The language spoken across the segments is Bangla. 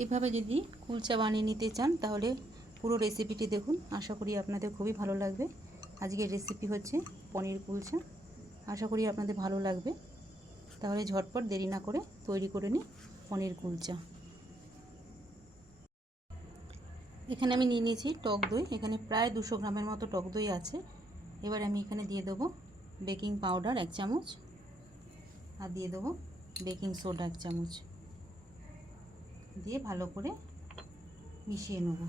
এইভাবে যদি কুলচা বানিয়ে নিতে চান তাহলে পুরো রেসিপিটি দেখুন, আশা করি আপনাদের খুবই ভালো লাগবে। আজকের রেসিপি হচ্ছে পনির কুলচা, আশা করি আপনাদের ভালো লাগবে। তাহলে ঝটপট দেরি না করে তৈরি করে নিই পনির কুলচা। এখানে আমি নিয়ে নিয়েছি টক দই, এখানে প্রায় 200 গ্রামের মতো টক দই আছে। এবার আমি এখানে দিয়ে দেবো বেকিং পাউডার 1 চামচ আর দিয়ে দেবো বেকিং সোডা 1 চামচ, দিয়ে ভালো করে মিশিয়ে নেব।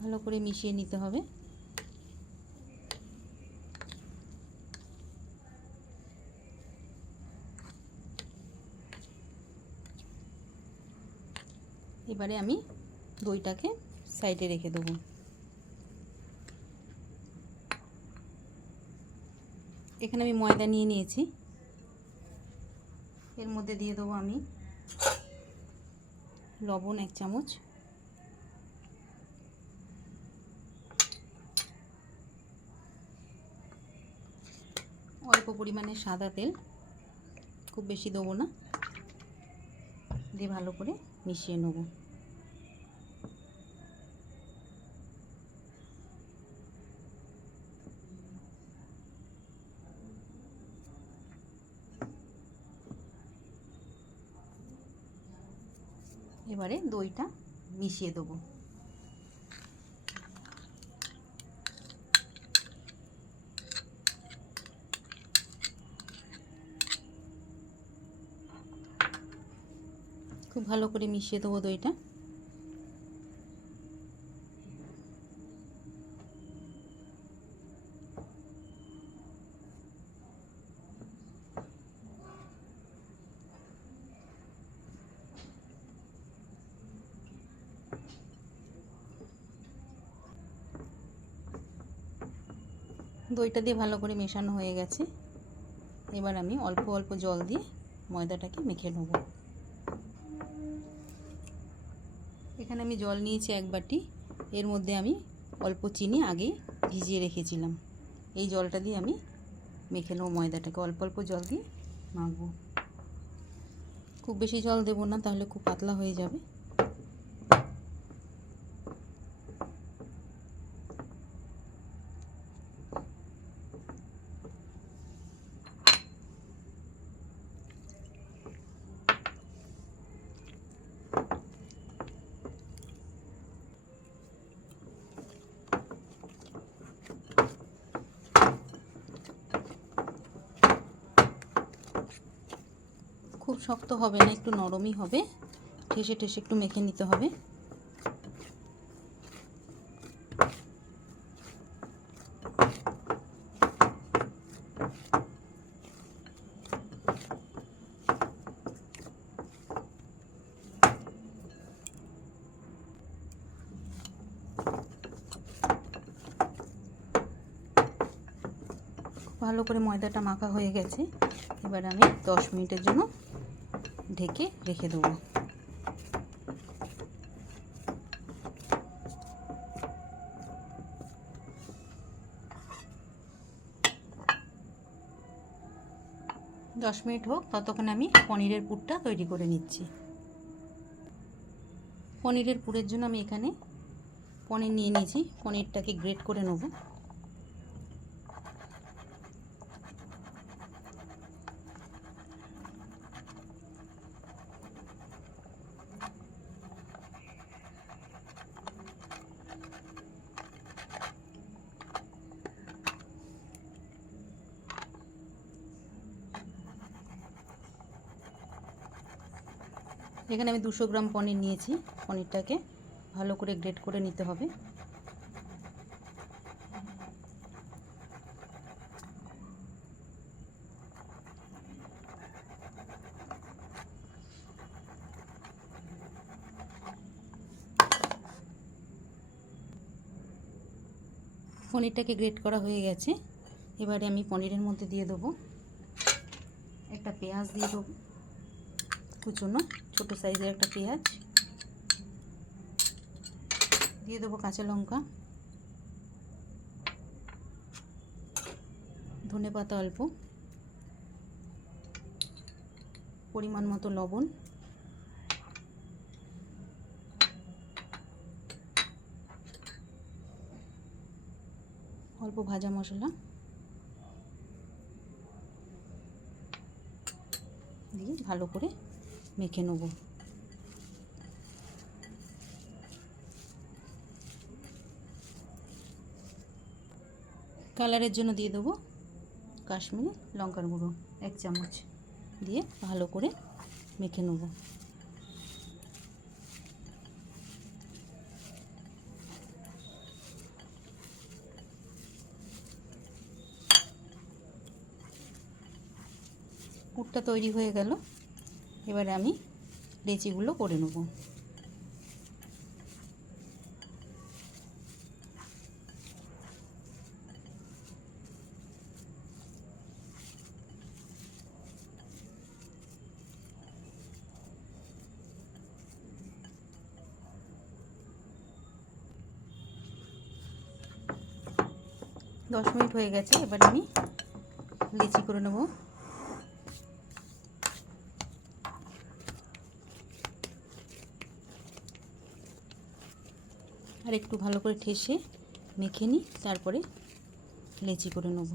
ভালো করে মিশিয়ে নিতে হবে। এবারে আমি দইটাকে সাইডে রেখে দেবো। এখানে আমি ময়দা নিয়ে নিয়েছি, এর মধ্যে দিয়ে দেবো আমি লবণ 1 চামচ, অল্প পরিমাণে সাদা তেল, খুব বেশি দেবো না, দিয়ে ভালো করে মিশিয়ে নেব। এবারে দইটা মিশিয়ে দেবো। খুব ভালো করে মিশিয়ে দেবো দইটা। দইটা দিয়ে ভালো করে মেশানো হয়ে গেছে। এবার আমি অল্প অল্প জল দিয়ে ময়দাটাকে মেখে নেব। এখানে আমি জল নিয়েছি 1 বাটি, এর মধ্যে আমি অল্প চিনি আগে ভিজিয়ে রেখেছিলাম। এই জলটা দিয়ে আমি মেখে নেব ময়দাটাকে, অল্প অল্প জল দিয়ে মাখবো। খুব বেশি জল দেব না, তাহলে খুব পাতলা হয়ে যাবে। খুব শক্ত হবে না, একটু নরমই হবে, ঠেসে ঠেসে একটু মেখে নিতে হবে। ভালো করে ময়দাটা মাখা হয়ে গেছে। এবার আমি 10 মিনিটের জন্য ঢেকে রেখে দেবো। দশ মিনিট হোক, ততক্ষণ আমি পনিরের পুরটা তৈরি করে নিচ্ছি। পনিরের পুরের জন্য আমি এখানে পনির নিয়ে নিয়েছি, পনিরটাকে গ্রেট করে নেব। এখানে আমি 200 গ্রাম পনির নিয়েছি, পনিরটাকে ভালো করে গ্রেট করে নিতে হবে। পনিরটাকে গ্রেট করা হয়ে গেছে। এবারে আমি পনিরের মধ্যে দিয়ে দেবো একটা পেঁয়াজ, দিয়ে দেবো কুচনো ছোটো সাইজের একটা পেঁয়াজ, দিয়ে দেবো কাঁচা লঙ্কা, ধনেপাতা অল্প, পরিমাণ মতো লবণ, অল্প ভাজা মশলা দিয়ে ভালো করে মেখে নেব। কালারের জন্য দিয়ে দেবো কাশ্মীরি লঙ্কার গুঁড়ো 1 চামচ, দিয়ে ভালো করে মেখে নেব। পুরটা তৈরি হয়ে গেল। এবারে আমি লেচিগুলো করে নেব। 10 মিনিট হয়ে গেছে। এবার আমি লেচি করে নেব। আর একটু ভালো করে ঠেসে মেখে নিই, তারপরে লেচি করে নেব।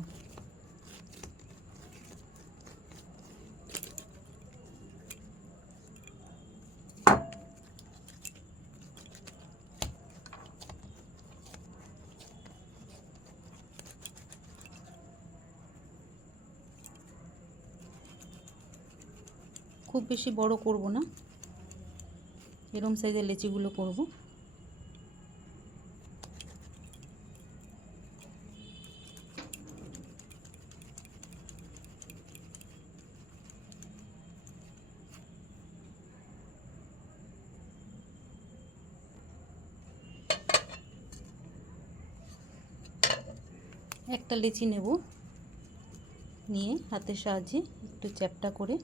খুব বেশি বড় করব না, এরকম সাইজের লেচিগুলো করব। একটা লেচি নেব, নিয়ে হাতের সাহায্যে একটু চ্যাপ্টা করে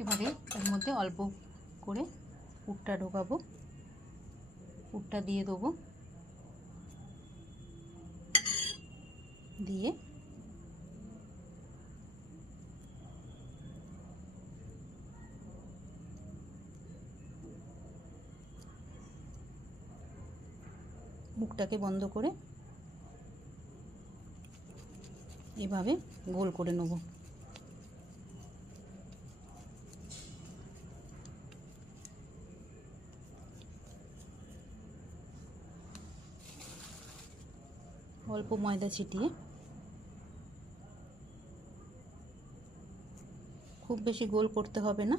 এবারে এর মধ্যে অল্প করে পুরটা ঢোকাবো। পুরটা দিয়ে দেবো, দিয়ে মুখটাকে বন্ধ করে এভাবে গোল করে নেব। অল্প ময়দা ছিটিয়ে, খুব বেশি গোল করতে হবে না।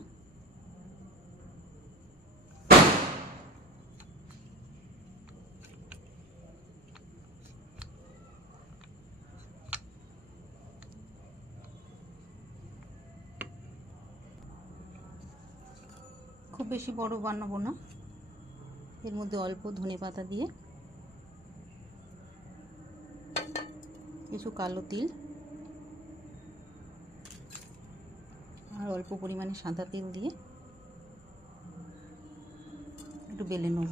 খুব বেশি বড় বানাবো না। এর মধ্যে অল্প ধনেপাতা দিয়ে, কিছু কালো তিল আর অল্প পরিমাণে সাদা তেল দিয়ে একটু বেলে নেব।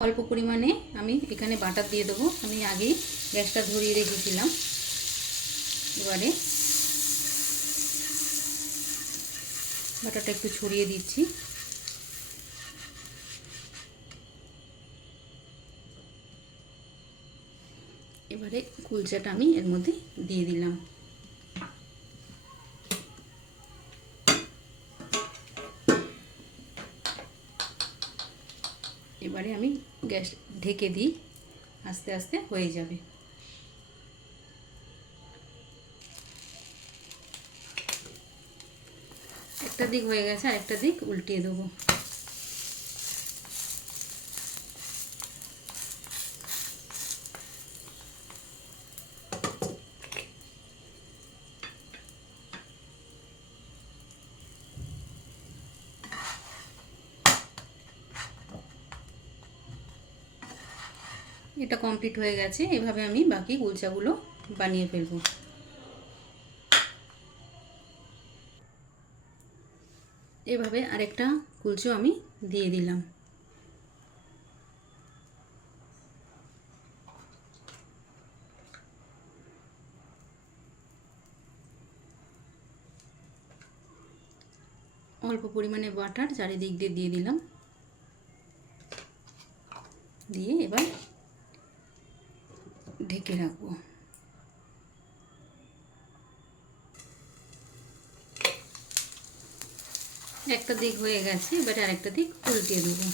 অল্প পরিমাণে আমি এখানে বাটার দিয়ে দেবো। আমি আগেই গ্যাসটা ধরিয়ে রেখেছিলাম। এবারে বাটারটা একটু ছড়িয়ে দিচ্ছি। এবারে কুলচাটা আমি এর মধ্যে দিয়ে দিলাম। এবারে আমি গ্যাস ঢেকে দিই, আস্তে আস্তে হয়ে যাবে। একটা দিক হয়ে গেছে, আর একটা দিক উল্টিয়ে দেবো। এটা কমপ্লিট হয়ে গেছে। এভাবে আমি বাকি কুলচাগুলো বানিয়ে ফেলবো। এভাবে আরেকটা কুলচো আমি দিয়ে দিলাম। অল্প পরিমাণে বাটার চারিদিক দিয়ে দিয়ে দিলাম, দিয়ে এবার ঢেকে রাখবো। একটা দিক হয়ে গেছে, এবারে আরেকটা দিক উল্টিয়ে দেবো।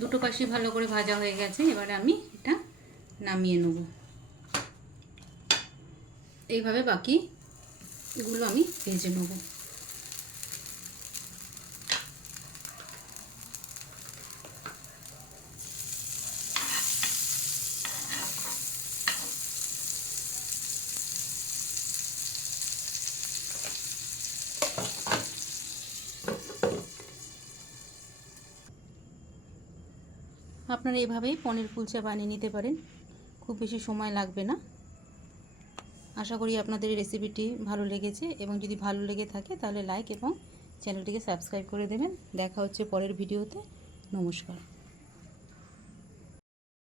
দুটো পাশই ভালো করে ভাজা হয়ে গেছে, এবারে আমি এটা নামিয়ে নেব। এইভাবে বাকিগুলো আমি ভেজে নেব। আপনারা এভাবেই পনির কুলচা বানিয়ে নিতে পারেন, খুব বেশি সময় লাগবে না। আশা করি আপনাদের এই রেসিপিটি ভালো লেগেছে, এবং যদি ভালো লেগে থাকে তাহলে লাইক এবং চ্যানেলটিকে সাবস্ক্রাইব করে দেবেন। দেখা হচ্ছে পরের ভিডিওতে। নমস্কার।